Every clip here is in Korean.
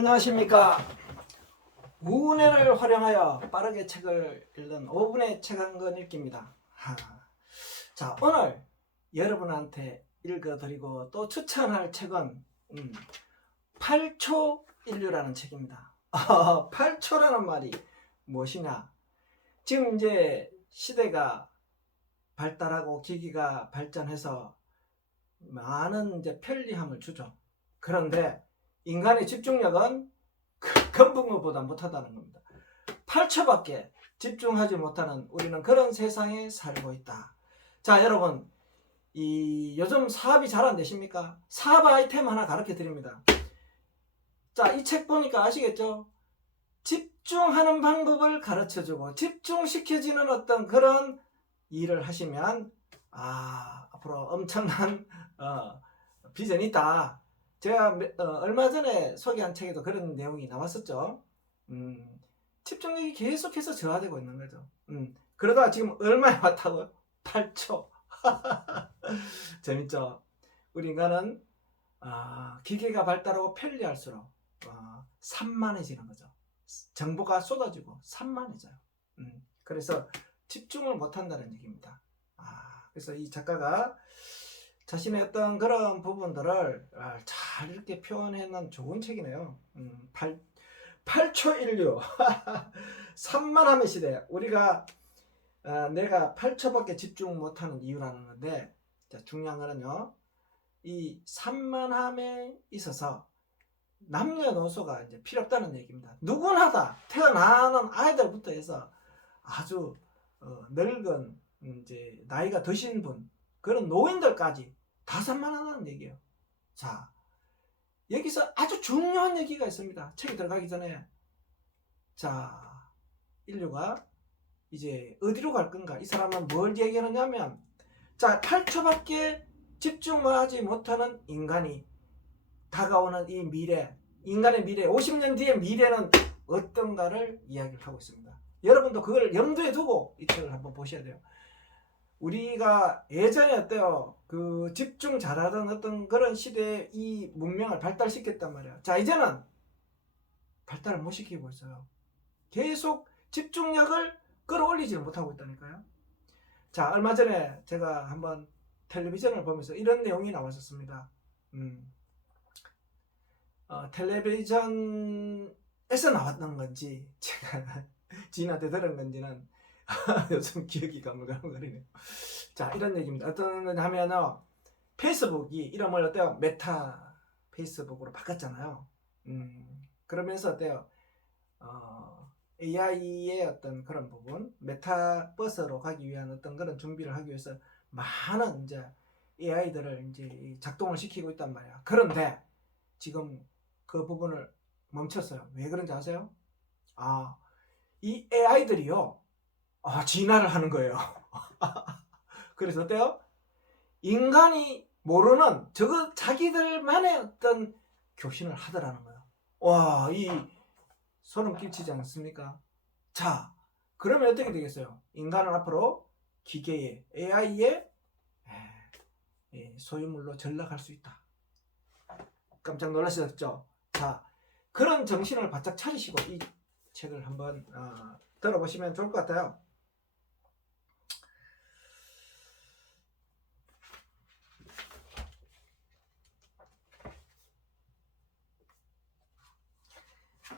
안녕하십니까. 우운을 활용하여 빠르게 책을 읽는 5분의 책 한 권 읽기입니다. 자, 오늘 여러분한테 읽어드리고 또 추천할 책은 8초 인류라는 책입니다. 8초라는 말이 무엇이냐? 지금 이제 시대가 발달하고 기기가 발전해서 많은 이제 편리함을 주죠. 그런데 인간의 집중력은 건붕어보다 못하다는 겁니다. 8초밖에 집중하지 못하는 우리는 그런 세상에 살고 있다. 자, 여러분, 요즘 사업이 잘 안 되십니까? 사업 아이템 하나 가르쳐 드립니다. 자, 이 책 보니까 아시겠죠? 집중하는 방법을 가르쳐 주고 집중시켜지는 어떤 그런 일을 하시면 앞으로 엄청난 비전이 있다. 제가 얼마 전에 소개한 책에도 그런 내용이 나왔었죠. 집중력이 계속해서 저하되고 있는 거죠. 그러다가 지금 얼마에 왔다고요? 8초. 재밌죠? 우리 인간은 기계가 발달하고 편리할수록 산만해지는 거죠. 정보가 쏟아지고 산만해져요. 그래서 집중을 못한다는 얘기입니다. 그래서 이 작가가 자신의 어떤 그런 부분들을 잘 이렇게 표현해놓은 좋은 책이네요. 8초 인류 산만함의 시대. 우리가 내가 8초밖에 집중 못하는 이유라는 건데, 중요한 거는요, 이 산만함에 있어서 남녀노소가 이제 필요 없다는 얘기입니다. 누구나 다 태어나는 아이들부터 해서 아주 늙은 이제 나이가 드신 분, 그런 노인들까지 다 산만하다는 얘기예요. 자, 여기서 아주 중요한 얘기가 있습니다. 책에 들어가기 전에. 자, 인류가 이제 어디로 갈 건가? 이 사람은 뭘 얘기하느냐면, 자, 8초밖에 집중하지 못하는 인간이 다가오는 이 미래, 인간의 미래, 50년 뒤의 미래는 어떤가를 이야기를 하고 있습니다. 여러분도 그걸 염두에 두고 이 책을 한번 보셔야 돼요. 우리가 예전에 어때요? 그 집중 잘하던 어떤 그런 시대에 이 문명을 발달시켰단 말이야. 자, 이제는 발달을 못 시키고 있어요. 계속 집중력을 끌어올리지를 못하고 있다니까요. 자, 얼마 전에 제가 한번 텔레비전을 보면서 이런 내용이 나왔었습니다. 텔레비전에서 나왔던 건지 제가 지인한테 들은 건지는 요즘 기억이 가물가물거리네요. 자, 이런 얘기입니다. 어떤 건 하면 페이스북이 이름을 어때요? 메타 페이스북으로 바꿨잖아요. 그러면서 어때요? AI의 어떤 그런 부분, 메타버스로 가기 위한 어떤 그런 준비를 하기 위해서 많은 이제 AI들을 이제 작동을 시키고 있단 말이야. 그런데 지금 그 부분을 멈췄어요. 왜 그런지 아세요? 이 AI들이요, 진화를 하는 거예요. 그래서 어때요? 인간이 모르는 자기들만의 어떤 교신을 하더라는 거예요. 와, 이 소름 끼치지 않습니까? 자, 그러면 어떻게 되겠어요? 인간은 앞으로 기계의 AI의 소유물로 전락할 수 있다. 깜짝 놀라셨죠? 자, 그런 정신을 바짝 차리시고 이 책을 한번 들어보시면 좋을 것 같아요.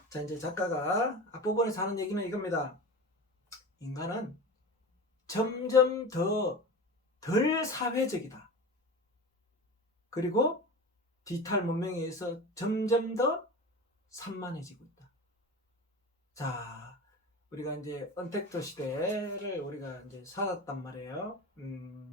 자, 이제 작가가 앞부분에서 하는 얘기는 이겁니다. 인간은 점점 덜 사회적이다. 그리고 디지털 문명에 의해서 점점 더 산만해지고 있다. 자, 우리가 이제 언택트 시대를 우리가 이제 살았단 말이에요.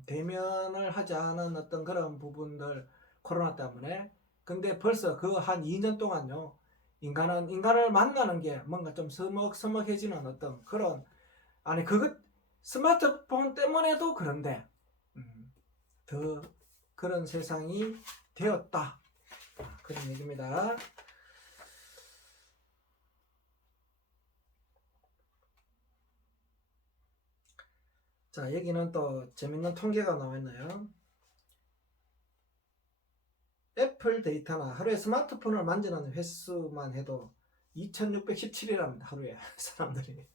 대면을 하지 않은 어떤 그런 부분들, 코로나 때문에. 근데 벌써 그 한 2년 동안요, 인간을 만나는 게 뭔가 좀 서먹서먹해지는 어떤 그런, 그것 스마트폰 때문에도 그런데 더 그런 세상이 되었다. 그런 얘기입니다. 자, 여기는 또 재밌는 통계가 나와 있나요? 애플 데이터나 하루에 스마트폰을 만지는 횟수만 해도 2617이랍니다. 하루에 사람들이.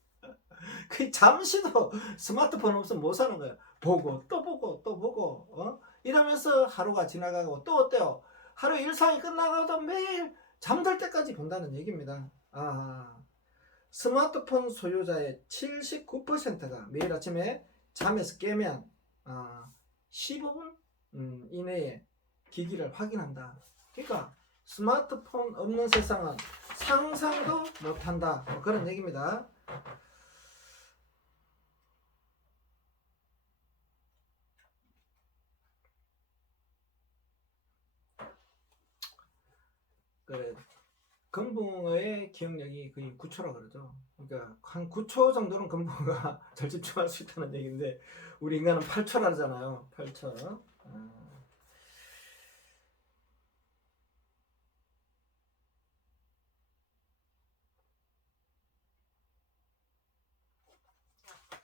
그 잠시도 스마트폰 없으면 못 사는 거예요. 보고 또 보고 또 보고 이러면서 하루가 지나가고 또 어때요? 하루 일상이 끝나가도 매일 잠들 때까지 본다는 얘기입니다. 스마트폰 소유자의 79%가 매일 아침에 잠에서 깨면 15분 이내에 기기를 확인한다. 그러니까 스마트폰 없는 세상은 상상도 못한다. 그런 얘기입니다. 금붕어의 기억력이 거의 9초라고 그러죠. 그러니까 한 9초 정도는 금붕어가 잘 집중할 수 있다는 얘기인데 우리 인간은 8초라잖아요. 8초.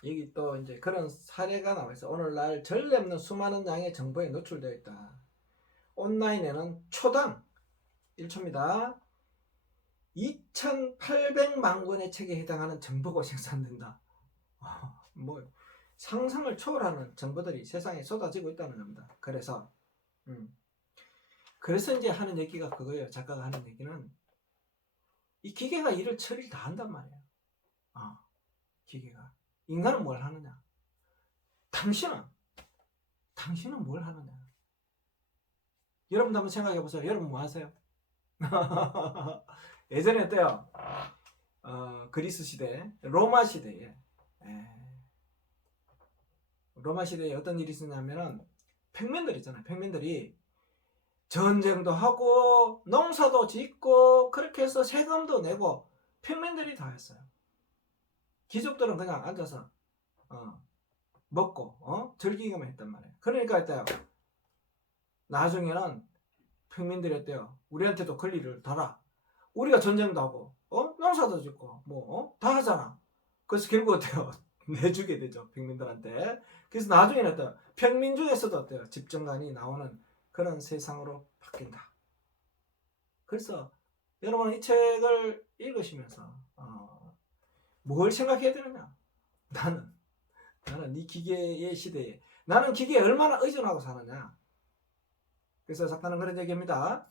여기 또 이제 그런 사례가 나와 있어. 오늘날 전례 없는 수많은 양의 정보에 노출되어 있다. 온라인에는 초당 1초입니다. 2,800만 권의 책에 해당하는 정보가 생산된다. 뭐 상상을 초월하는 정보들이 세상에 쏟아지고 있다는 겁니다. 그래서 이제 하는 얘기가 그거예요. 작가가 하는 얘기는 이 기계가 일을 처리를 다 한단 말이에요. 기계가. 인간은 뭘 하느냐? 당신은 뭘 하느냐? 여러분도 한번 생각해 보세요. 여러분 뭐 하세요? 예전에 어때요? 그리스 시대, 로마 시대에 로마 시대에 어떤 일이 있었냐면은 평민들 있잖아요. 평민들이 전쟁도 하고 농사도 짓고 그렇게 해서 세금도 내고 평민들이 다 했어요. 귀족들은 그냥 앉아서 먹고 즐기기만 했단 말이에요. 그러니까 어때요? 나중에는 평민들이 어때요? 우리한테도 권리를 달아. 우리가 전쟁도 하고 농사도 짓고 다 하잖아. 그래서 결국 어때요? 내주게 되죠. 평민들한테. 그래서 나중에는 어때요? 평민 중에서도 어때요? 집정관이 나오는 그런 세상으로 바뀐다. 그래서 여러분 이 책을 읽으시면서 뭘 생각해야 되느냐? 나는 이 기계의 시대에 나는 기계에 얼마나 의존하고 사느냐? 그래서 작가는 그런 얘기입니다.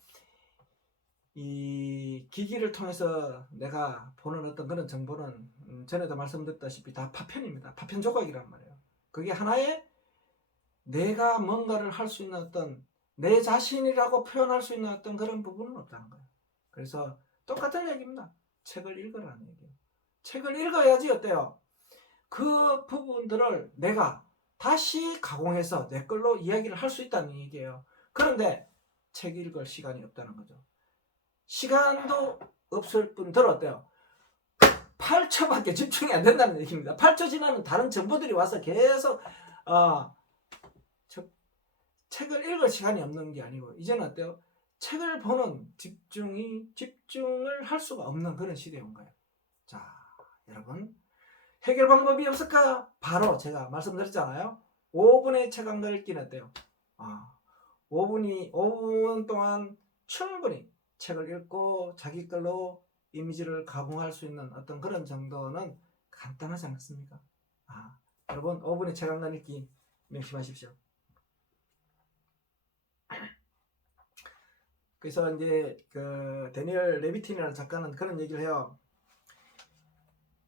이 기기를 통해서 내가 보는 어떤 그런 정보는 전에도 말씀드렸다시피 다 파편입니다. 파편 조각이란 말이에요. 그게 하나의 내가 뭔가를 할 수 있는 어떤 내 자신이라고 표현할 수 있는 어떤 그런 부분은 없다는 거예요. 그래서 똑같은 얘기입니다. 책을 읽으라는 얘기예요. 책을 읽어야지 어때요? 그 부분들을 내가 다시 가공해서 내 걸로 이야기를 할 수 있다는 얘기예요. 그런데 책 읽을 시간이 없다는 거죠. 시간도 없을 뿐더러 어때요? 8초밖에 집중이 안 된다는 얘기입니다. 8초 지나면 다른 정보들이 와서 계속 책을 읽을 시간이 없는 게 아니고 이제는 어때요? 책을 보는 집중을 할 수가 없는 그런 시대에 온 거예요. 자, 여러분 해결 방법이 없을까? 바로 제가 말씀드렸잖아요. 5분의 책 한 권 읽기는 어때요? 5분 동안 충분히 책을 읽고 자기 걸로 이미지를 가공할 수 있는 어떤 그런 정도는 간단하지 않습니까? 여러분 5분의 책 한 권 읽기 명심하십시오. 그래서 이제 그 데니얼 레비틴이라는 작가는 그런 얘기를 해요.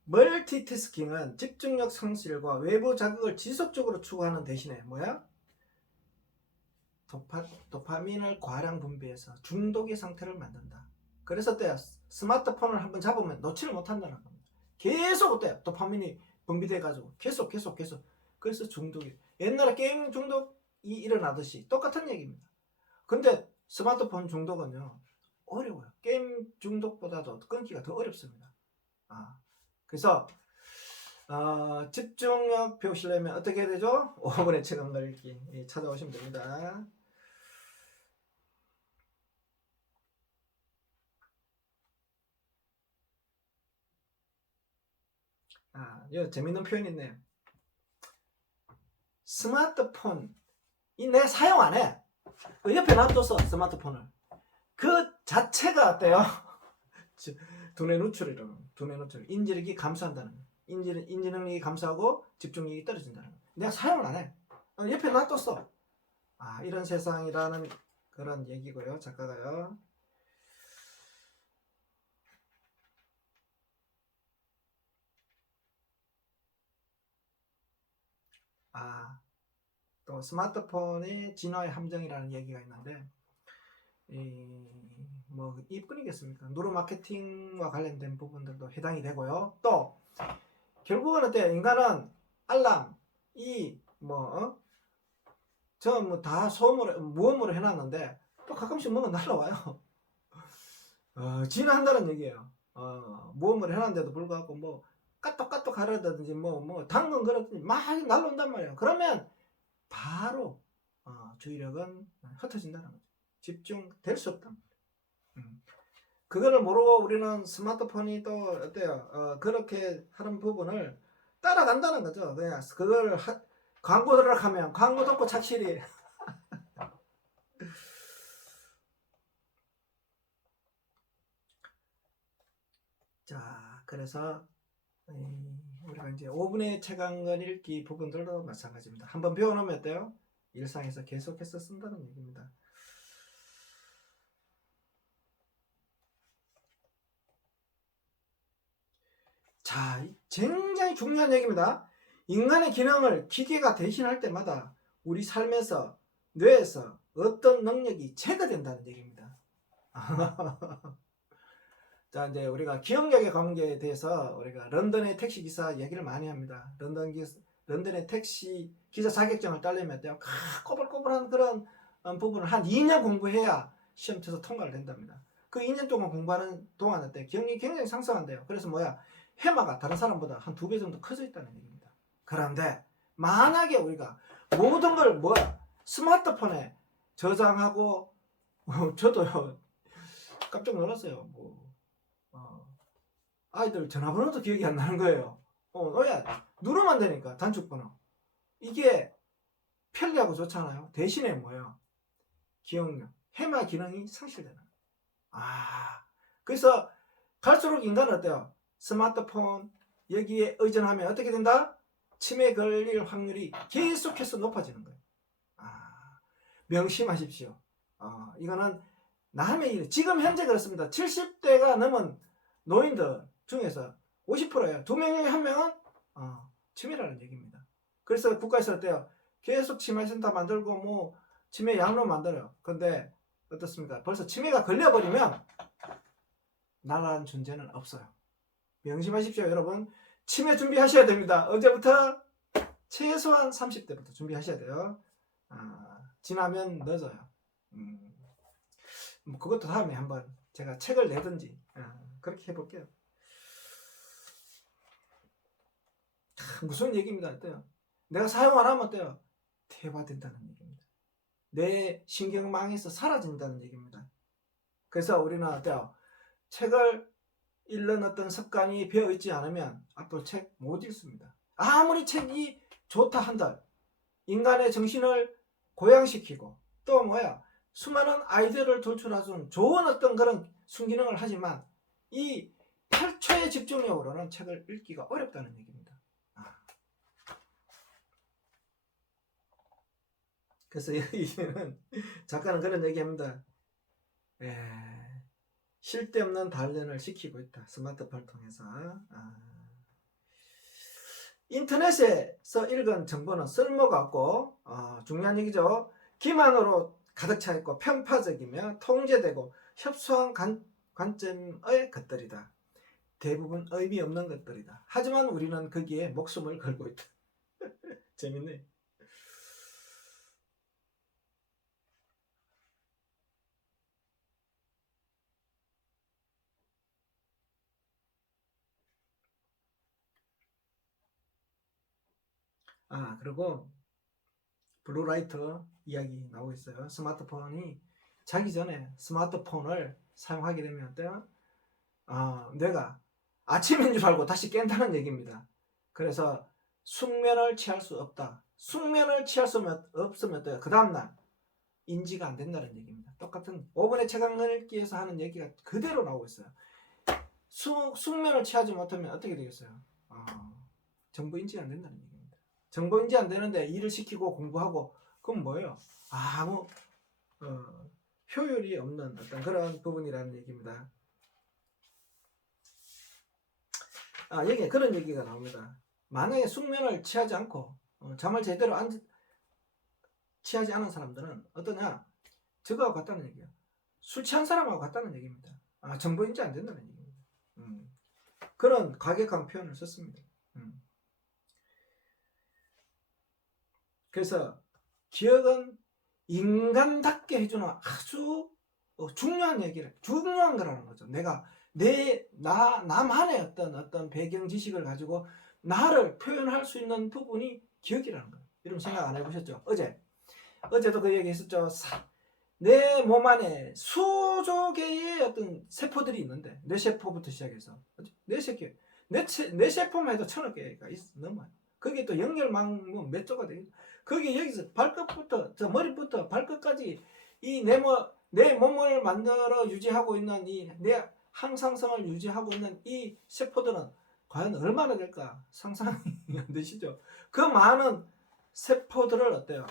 멀티태스킹은 집중력 상실과 외부 자극을 지속적으로 추구하는 대신에 뭐야? 도파민을 과량 분비해서 중독의 상태를 만든다. 그래서 어때요? 스마트폰을 한번 잡으면 놓지를 못한다는 겁니다. 계속 어때요? 도파민이 분비돼가지고 계속 그래서 중독이 옛날에 게임 중독이 일어나듯이 똑같은 얘기입니다. 근데 스마트폰 중독은요 어려워요. 게임 중독보다도 끊기가 더 어렵습니다. 그래서 집중력 배우시려면 어떻게 해야 되죠? 5분의 책 한 권 읽기 찾아오시면 됩니다. 이거 재밌는 표현이 있네요. 스마트폰 내 사용 안 해. 옆에 놔뒀어 스마트폰을. 그 자체가 어때요? 두뇌 노출이라는 거예요. 두뇌 노출. 인지력이 감소한다는 거예요. 인지 능력이 감소하고 집중력이 떨어진다는 거예요. 내가 사용을 안 해. 옆에 놔뒀어. 이런 세상이라는 그런 얘기고요. 작가가요. 또 스마트폰의 진화의 함정이라는 얘기가 있는데, 뭐 이뿐이겠습니까? 누르 마케팅과 관련된 부분들도 해당이 되고요. 또 결국은 어때요? 인간은 알람, 저 뭐 다 소음으로 무음으로 해놨는데 또 가끔씩 뭐가 날라와요. 진화한다는 얘기예요. 무음으로 해놨는데도 불구하고 뭐 까똑까똑 하라든지 뭐 당근 그러든지 막 날라온단 말이에요. 그러면 바로 주의력은 흩어진다는 거죠. 집중될 수 없다. 그거를 모르고 우리는 스마트폰이 또 어때요? 그렇게 하는 부분을 따라간다는 거죠. 그냥 그걸 광고 들어가면 광고 듣고 착실히 자, 그래서 우리가 이제 5분의 최강건 읽기 부분들도 마찬가지입니다. 한번 배워놓으면 어때요? 일상에서 계속해서 쓴다는 얘기입니다. 자, 굉장히 중요한 얘기입니다. 인간의 기능을 기계가 대신할 때마다 우리 삶에서 뇌에서 어떤 능력이 제거된다는 얘기입니다. 자, 이제 우리가 기억력의 관계에 대해서 우리가 런던의 택시 기사 얘기를 많이 합니다. 런던의 택시 기사 자격증을 따려면 어때요? 꼬불꼬불한 그런 부분을 한 2년 공부해야 시험 쳐서 통과를 된답니다. 그 2년 동안 공부하는 동안 어때? 기억력이 굉장히 상승한대요. 그래서 해마가 다른 사람보다 한 2배 정도 커져 있다는 얘기입니다. 그런데 만약에 우리가 모든 걸 스마트폰에 저장하고 저도요 깜짝 놀랐어요. 아이들 전화번호도 기억이 안 나는 거예요. 누르면 되니까 단축번호. 이게 편리하고 좋잖아요. 대신에 기억력, 해마 기능이 상실되는 거예요. 그래서 갈수록 인간은 어때요? 스마트폰 여기에 의존하면 어떻게 된다? 치매 걸릴 확률이 계속해서 높아지는 거예요. 명심하십시오. 이거는 남의 일. 지금 현재 그렇습니다. 70대가 넘은 노인들 중에서 50%예요. 2명 중에 1명은 치매라는 얘기입니다. 그래서 국가에서 어때요? 계속 치매센터 만들고 치매 양로 만들어요. 근데 어떻습니까? 벌써 치매가 걸려버리면 나라는 존재는 없어요. 명심하십시오, 여러분. 치매 준비하셔야 됩니다. 언제부터? 최소한 30대부터 준비하셔야 돼요. 지나면 늦어요. 그것도 다음에 한번 제가 책을 내든지 그렇게 해볼게요. 무슨 얘기입니다. 어때요? 내가 사용 안 하면 어때요? 퇴화된다는 얘기입니다. 내 신경망에서 사라진다는 얘기입니다. 그래서 우리는 어때요? 책을 읽는 어떤 습관이 배어있지 않으면 앞으로 책 못 읽습니다. 아무리 책이 좋다 한들 인간의 정신을 고양시키고 또 수많은 아이디어를 돌출하는 좋은 어떤 그런 순기능을 하지만 이 8초의 집중력으로는 책을 읽기가 어렵다는 얘기입니다. 그래서 여기는 작가는 그런 얘기합니다. 쉴 데 없는 단련을 시키고 있다. 스마트폰을 통해서. 인터넷에서 읽은 정보는 쓸모가 없고 중요한 얘기죠. 기만으로 가득 차 있고 편파적이며 통제되고 협소한 관점의 것들이다. 대부분 의미 없는 것들이다. 하지만 우리는 거기에 목숨을 걸고 있다. 재밌네. 그리고 블루라이트 이야기 나오고 있어요. 스마트폰이 자기 전에 스마트폰을 사용하게 되면 어때요? 뇌가 아침인 줄 알고 다시 깬다는 얘기입니다. 그래서 숙면을 취할 수 없다. 숙면을 취할 수 없으면 어때요? 그 다음날 인지가 안 된다는 얘기입니다. 똑같은 5분의 최강을 읽기에서 하는 얘기가 그대로 나오고 있어요. 숙면을 취하지 못하면 어떻게 되겠어요? 정보 인지가 안 된다는 얘기입니다. 정보 인지 안 되는데 일을 시키고 공부하고 그건 뭐예요? 아무 효율이 없는 어떤 그런 부분이라는 얘기입니다. 여기에 그런 얘기가 나옵니다. 만약에 숙면을 취하지 않고 잠을 제대로 취하지 않은 사람들은 어떠냐? 저거하고 같다는 얘기야. 술 취한 사람하고 같다는 얘기입니다. 정보 인지 안 된다는 얘기입니다. 그런 과격한 표현을 썼습니다. 그래서 기억은 인간답게 해주는 아주 중요한 얘기를, 중요한 거라는 거죠. 내가 나만의 어떤 배경 지식을 가지고 나를 표현할 수 있는 부분이 기억이라는 거예요. 여러분 생각 안 해보셨죠? 어제도 그 얘기 했었죠. 내 몸 안에 수조 개의 어떤 세포들이 있는데, 뇌세포부터 시작해서 뇌세포만 해도 1000억 개가 넘어요. 그게 또 연결망 몇 조가 되겠죠. 그게 여기서 발끝부터 저 머리부터 발끝까지 이 내 몸을 만들어 유지하고 있는 이 내 항상성을 유지하고 있는 이 세포들은 과연 얼마나 될까 상상이 안 되시죠? 그 많은 세포들을 어때요?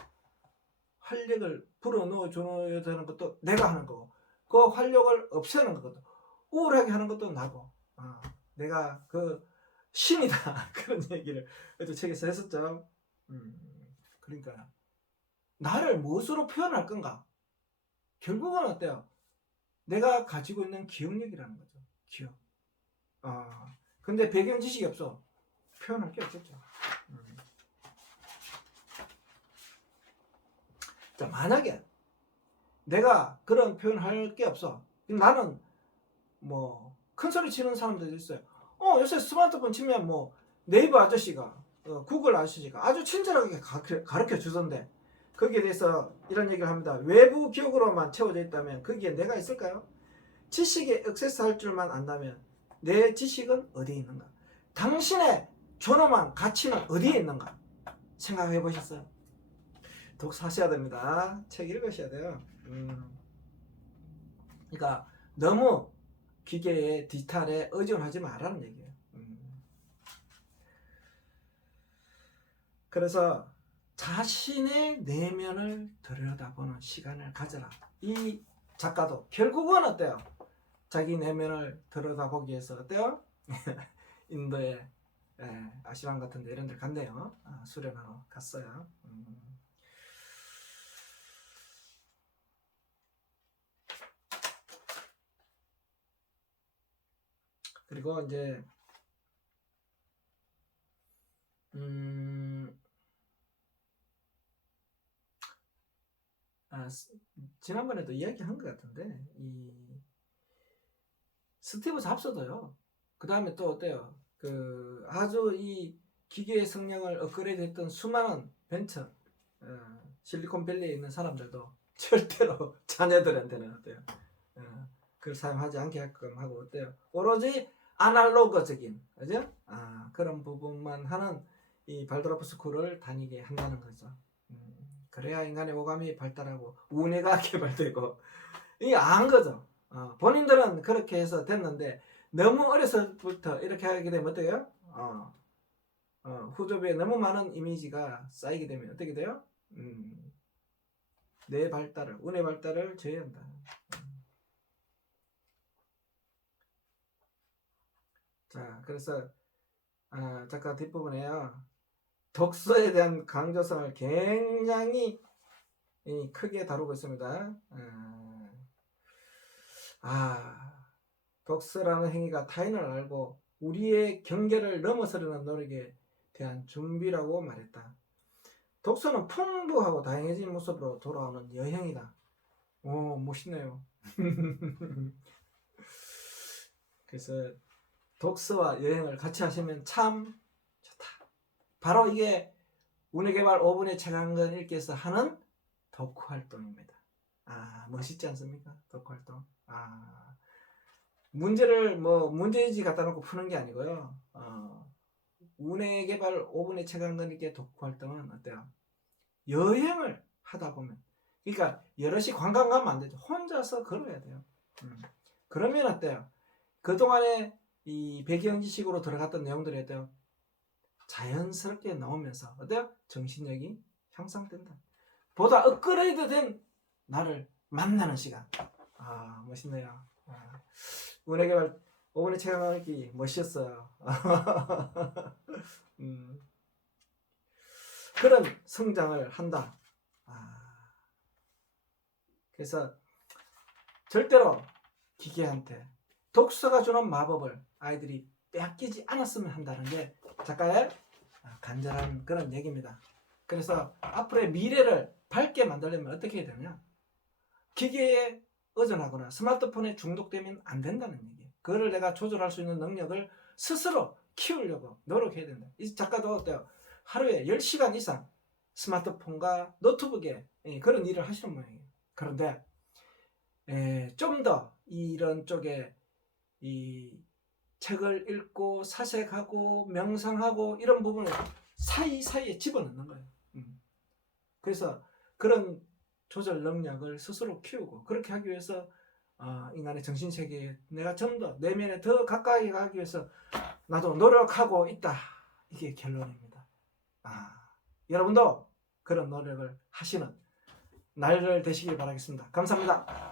활력을 불어넣어 줘야 되는 것도 내가 하는 거고, 그 활력을 없애는 것도, 우울하게 하는 것도 나고, 내가 그 신이다 그런 얘기를 또 책에서 했었죠. 그러니까 나를 무엇으로 표현할 건가? 결국은 어때요? 내가 가지고 있는 기억력이라는 거죠. 기억. 근데 배경 지식이 없어. 표현할 게 없겠죠. 자, 만약에 내가 그런 표현할 게 없어. 나는 뭐 큰 소리 치는 사람들도 있어요. 요새 스마트폰 치면 뭐 네이버 아저씨가 구글 아저씨가 아주 친절하게 가르쳐 주던데, 거기에 대해서 이런 얘기를 합니다. 외부 기억으로만 채워져 있다면 거기에 내가 있을까요? 지식에 액세스할 줄만 안다면 내 지식은 어디에 있는가? 당신의 존엄한 가치는 어디에 있는가? 생각해 보셨어요? 독서하셔야 됩니다. 책 읽으셔야 돼요. 그러니까 너무 기계에 디지털에 의존하지 말라는 얘기예요. 그래서 자신의 내면을 들여다보는 시간을 가져라. 이 작가도 결국은 어때요? 자기 내면을 들여다보기 위해서 어때요? 인도에 아시람 같은 데 이런 데 간대요. 수련하러 갔어요. 그리고 이제 지난번에도 이야기한 것 같은데, 이 스티브 잡스도요. 그 다음에 또 어때요? 그 아주 이 기계의 성능을 업그레이드 했던 수많은 벤처, 실리콘밸리에 있는 사람들도 절대로 자녀들한테는 어때요? 그걸 사용하지 않게끔 하고 어때요? 오로지 아날로그적인, 그죠? 그런 부분만 하는 이 발드로프 스쿨을 다니게 한다는 거죠. 그래야 인간의 오감이 발달하고 우뇌가 개발되고 이게 안 거죠. 본인들은 그렇게 해서 됐는데 너무 어려서부터 이렇게 하게 되면 어때요? 후조부에 너무 많은 이미지가 쌓이게 되면 어떻게 돼요? 뇌 발달을, 우뇌 발달을 제어한다. 자, 그래서 작가 뒷부분에요. 독서에 대한 강조성을 굉장히 크게 다루고 있습니다. 독서라는 행위가 타인을 알고 우리의 경계를 넘어서려는 노력에 대한 준비라고 말했다. 독서는 풍부하고 다양해진 모습으로 돌아오는 여행이다. 오, 멋있네요. 그래서 독서와 여행을 같이 하시면 참 좋다. 바로 이게 운해개발 5분의 책한권 읽기에서 하는 독후 활동입니다. 멋있지 않습니까? 독후 활동. 문제를 문제지 갖다 놓고 푸는 게 아니고요. 운해개발 5분의 책한권 읽기 독후 활동은 어때요? 여행을 하다 보면 그러니까 여럿이 관광 가면 안 되죠. 혼자서 걸어야 돼요. 그러면 어때요? 그동안에 이 배경지식으로 들어갔던 내용들이 어때요? 자연스럽게 나오면서 어때요? 정신력이 향상된다. 보다 업그레이드 된 나를 만나는 시간. 아, 멋있네요. 아, 은혜개발 5분의 체험하기 멋있었어요. 그런 성장을 한다. 아, 그래서 절대로 기계한테 독서가 주는 마법을 아이들이 빼앗기지 않았으면 한다는 게 작가의 간절한 그런 얘기입니다. 그래서 앞으로의 미래를 밝게 만들려면 어떻게 해야 되느냐? 기계에 의존하거나 스마트폰에 중독되면 안 된다는 얘기예요. 그거를 내가 조절할 수 있는 능력을 스스로 키우려고 노력해야 된다. 이 작가도 어때요? 하루에 10시간 이상 스마트폰과 노트북에 그런 일을 하시는 모양이에요. 그런데 좀 더 이런 쪽에 이 책을 읽고 사색하고 명상하고 이런 부분을 사이사이에 집어넣는 거예요. 그래서 그런 조절 능력을 스스로 키우고 그렇게 하기 위해서 인간의 정신세계에 내가 좀 더 내면에 더 가까이 가기 위해서 나도 노력하고 있다. 이게 결론입니다. 여러분도 그런 노력을 하시는 날들 되시길 바라겠습니다. 감사합니다.